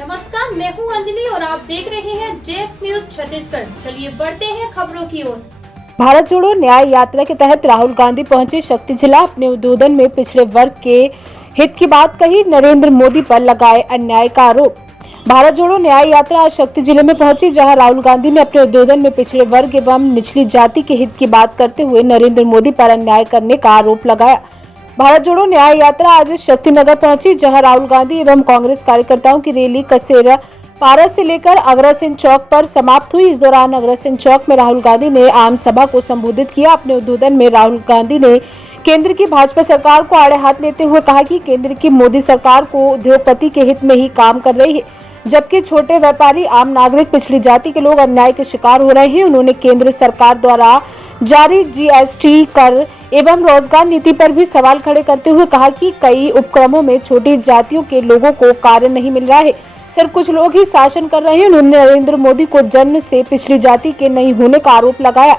नमस्कार, मैं हूं अंजलि और आप देख रहे हैं जेएक्स न्यूज छत्तीसगढ़। चलिए बढ़ते हैं खबरों की ओर। भारत जोड़ो न्याय यात्रा के तहत राहुल गांधी पहुंचे शक्ति जिला। अपने उद्बोधन में पिछड़े वर्ग के हित की बात कही, नरेंद्र मोदी पर लगाए अन्याय का आरोप। भारत जोड़ो न्याय यात्रा आज शक्ति जिले में पहुंची, जहां राहुल गांधी ने अपने उद्बोधन में पिछड़े वर्ग एवं निचली जाति के हित की बात करते हुए नरेंद्र मोदी पर अन्याय करने का आरोप लगाया। भारत जोड़ो न्याय यात्रा आज शक्तिनगर पहुंची, जहां राहुल गांधी एवं कांग्रेस कार्यकर्ताओं की रैली कसेरा पारस से लेकर अग्रसेन चौक पर समाप्त हुई। इस दौरान अग्रसेन चौक में राहुल गांधी ने आम सभा को संबोधित किया। अपने उद्बोधन में राहुल गांधी ने केंद्र की भाजपा सरकार को आड़े हाथ लेते हुए कहा कि केंद्र की मोदी सरकार को उद्योगपति के हित में ही काम कर रही है, जबकि छोटे व्यापारी, आम नागरिक, पिछड़ी जाति के लोग अन्याय के शिकार हो रहे हैं। उन्होंने केंद्र सरकार द्वारा जारी जीएसटी, कर एवं रोजगार नीति पर भी सवाल खड़े करते हुए कहा कि कई उपक्रमों में छोटी जातियों के लोगों को कार्य नहीं मिल रहा है, सिर्फ कुछ लोग ही शासन कर रहे हैं। उन्होंने नरेंद्र मोदी को जन्म से पिछड़ी जाति के नहीं होने का आरोप लगाया।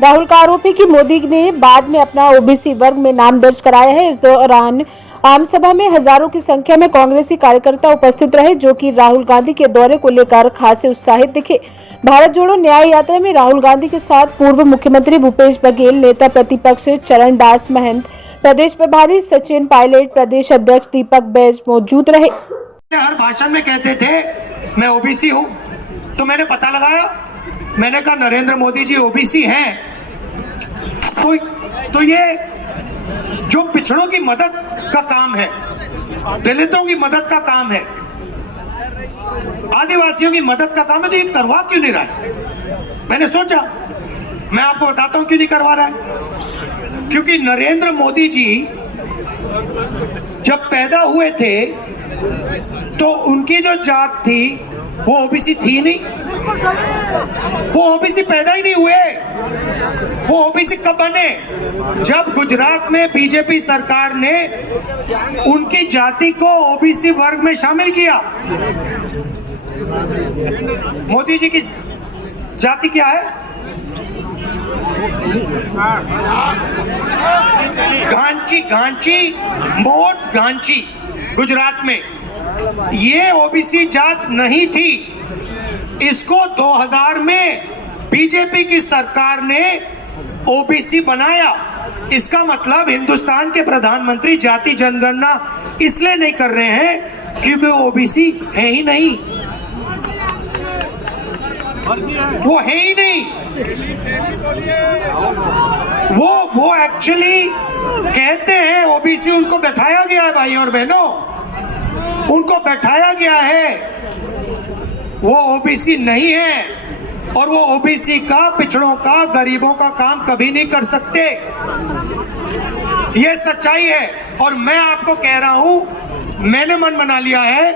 राहुल का आरोप है कि मोदी ने बाद में अपना ओबीसी वर्ग में नाम दर्ज कराया है। इस दौरान आम सभा में हजारों की संख्या में कांग्रेसी कार्यकर्ता उपस्थित रहे, जो कि राहुल गांधी के दौरे को लेकर खासे उत्साहित दिखे। भारत जोड़ो न्याय यात्रा में राहुल गांधी के साथ पूर्व मुख्यमंत्री भूपेश बघेल, नेता प्रतिपक्ष चरण दास महंत, प्रदेश प्रभारी सचिन पायलट, प्रदेश अध्यक्ष दीपक बैज मौजूद रहे। हर भाषण में कहते थे मैं ओबीसी हूँ, तो मैंने पता लगाया, मैंने कहा नरेंद्र मोदी जी ओबीसी हैं, तो ये जो पिछड़ों की मदद का काम है, दलितों की मदद का काम है, आदिवासियों की मदद का काम है, तो ये करवा क्यों नहीं रहा है? मैंने सोचा, मैं आपको बताता हूं क्यों नहीं करवा रहा है। क्योंकि नरेंद्र मोदी जी जब पैदा हुए थे तो उनकी जो जात थी वो ओबीसी थी नहीं, वो ओबीसी पैदा ही नहीं हुए। वो ओबीसी कब बने? जब गुजरात में बीजेपी सरकार ने उनकी जाति को ओबीसी वर्ग में शामिल किया। मोदी जी की जाति क्या है? घांची, मोट घांची, गुजरात में। ये ओबीसी जात नहीं थी। इसको 2000 में बीजेपी की सरकार ने ओबीसी बनाया। इसका मतलब हिंदुस्तान के प्रधानमंत्री जाति जनगणना इसलिए नहीं कर रहे हैं क्योंकि ओबीसी है ही नहीं, वो है ही नहीं। वो एक्चुअली कहते हैं ओबीसी, उनको बैठाया गया है भाई और बहनों, उनको बैठाया गया है। वो ओबीसी नहीं है और वो ओबीसी का, पिछड़ों का, गरीबों का काम कभी नहीं कर सकते। ये सच्चाई है। और मैं आपको कह रहा हूं, मैंने मन बना लिया है,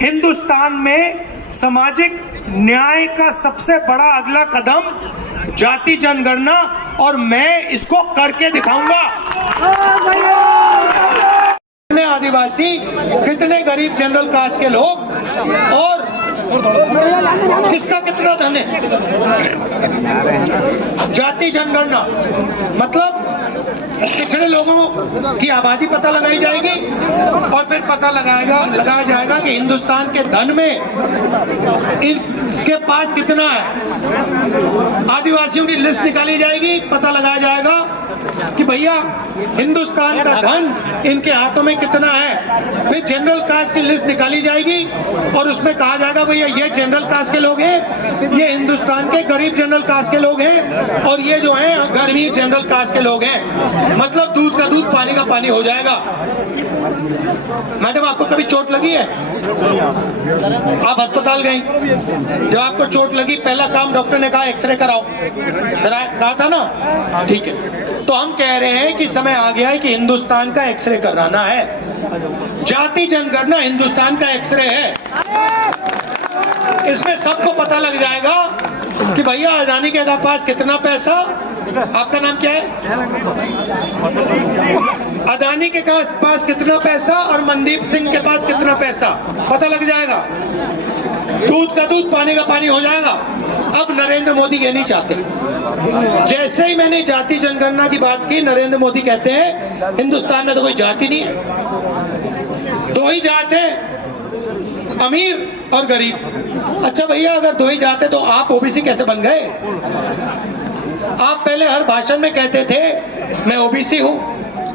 हिंदुस्तान में सामाजिक न्याय का सबसे बड़ा अगला कदम जाति जनगणना, और मैं इसको करके दिखाऊंगा। कितने आदिवासी, कितने गरीब जनरल कास्ट के लोग और किसका कितना धन है? जाति जनगणना मतलब पिछड़े लोगों की आबादी पता लगाई जाएगी और फिर पता लगाया जाएगा कि हिंदुस्तान के धन में इनके पास कितना है। आदिवासियों की लिस्ट निकाली जाएगी, पता लगाया जाएगा कि भैया हिंदुस्तान का धन इनके हाथों में कितना है। फिर जनरल कास्ट की लिस्ट निकाली जाएगी और उसमें कहा जाएगा भैया ये जनरल कास्ट के लोग हैं, ये हिंदुस्तान के गरीब जनरल कास्ट के लोग हैं, और ये जो हैं गरीब जनरल कास्ट के लोग हैं। मतलब दूध का दूध, पानी का पानी हो जाएगा। मैडम, आपको कभी चोट लगी है? आप अस्पताल गई, जब आपको चोट लगी पहला काम डॉक्टर ने कहा एक्सरे कराओ, कहा था ना? ठीक है, तो हम कह रहे हैं कि समय आ गया है कि हिंदुस्तान का एक्सरे कराना है। जाति जनगणना हिंदुस्तान का एक्सरे है। इसमें सबको पता लग जाएगा कि भैया अडानी के पास कितना पैसा, आपका नाम क्या है? अडानी के पास कितना पैसा और मनदीप सिंह के पास कितना पैसा, पता लग जाएगा। दूध का दूध, पानी का पानी हो जाएगा। अब नरेंद्र मोदी ये नहीं चाहते। जैसे ही मैंने जाति जनगणना की बात की, नरेंद्र मोदी कहते हैं हिंदुस्तान में तो कोई जाति नहीं है, दो ही जात है, अमीर और गरीब। अच्छा भैया, अगर दो ही जाते तो आप ओबीसी कैसे बन गए? आप पहले हर भाषण में कहते थे मैं ओबीसी हूं,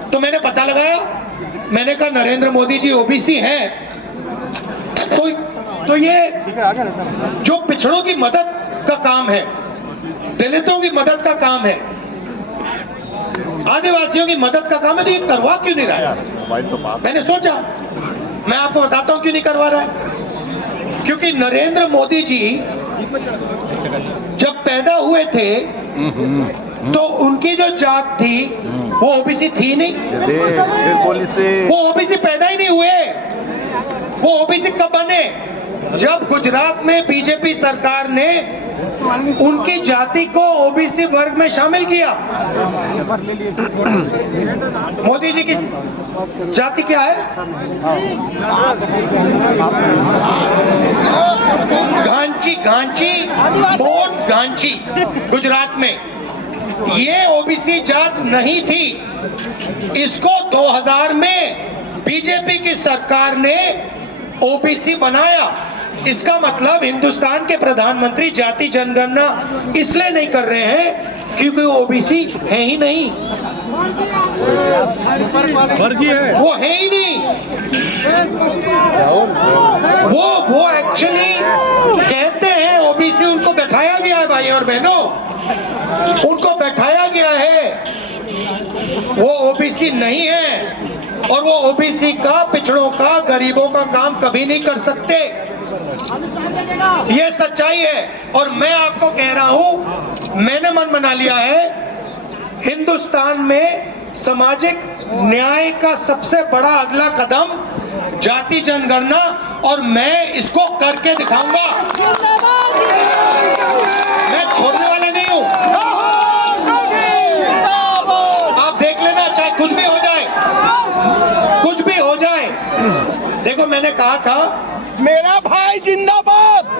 तो मैंने पता लगाया, मैंने कहा नरेंद्र मोदी जी ओबीसी हैं। तो ये जो पिछड़ों की मदद का काम है, दलितों की मदद का काम है, आदिवासियों की मदद का काम है, तो ये करवा क्यों नहीं रहा है? मैंने सोचा, मैं आपको बताता हूं क्यों नहीं करवा रहा है। क्योंकि नरेंद्र मोदी जी जब पैदा हुए थे तो उनकी जो जात थी वो ओबीसी थी नहीं। वो ओबीसी पैदा ही नहीं हुए। वो ओबीसी कब बने? जब गुजरात में बीजेपी सरकार ने उनकी जाति को ओबीसी वर्ग में शामिल किया। मोदी जी की जाति क्या है? घांची, मोट घांची, गुजरात में। ये ओबीसी जात नहीं थी। इसको 2000 में बीजेपी की सरकार ने ओबीसी बनाया। इसका मतलब हिंदुस्तान के प्रधानमंत्री जाति जनगणना इसलिए नहीं कर रहे हैं क्योंकि वो ओबीसी है ही नहीं, फर्जी है, वो है ही नहीं। वो एक्चुअली कहते हैं ओबीसी, उनको बैठाया गया है भाई और बहनों, उनको बैठाया गया है। वो ओबीसी नहीं है और वो ओबीसी का, पिछड़ों का, गरीबों का काम कभी नहीं कर सकते। ये सच्चाई है। और मैं आपको कह रहा हूं, मैंने मन बना लिया है, हिंदुस्तान में सामाजिक न्याय का सबसे बड़ा अगला कदम जाति जनगणना, और मैं इसको करके दिखाऊंगा। मैं छोड़ने वाला नहीं हूं। आप देख लेना, चाहे कुछ भी हो जाए, कुछ भी हो जाए। देखो, मैंने कहा था मेरा भाई जिंदाबाद।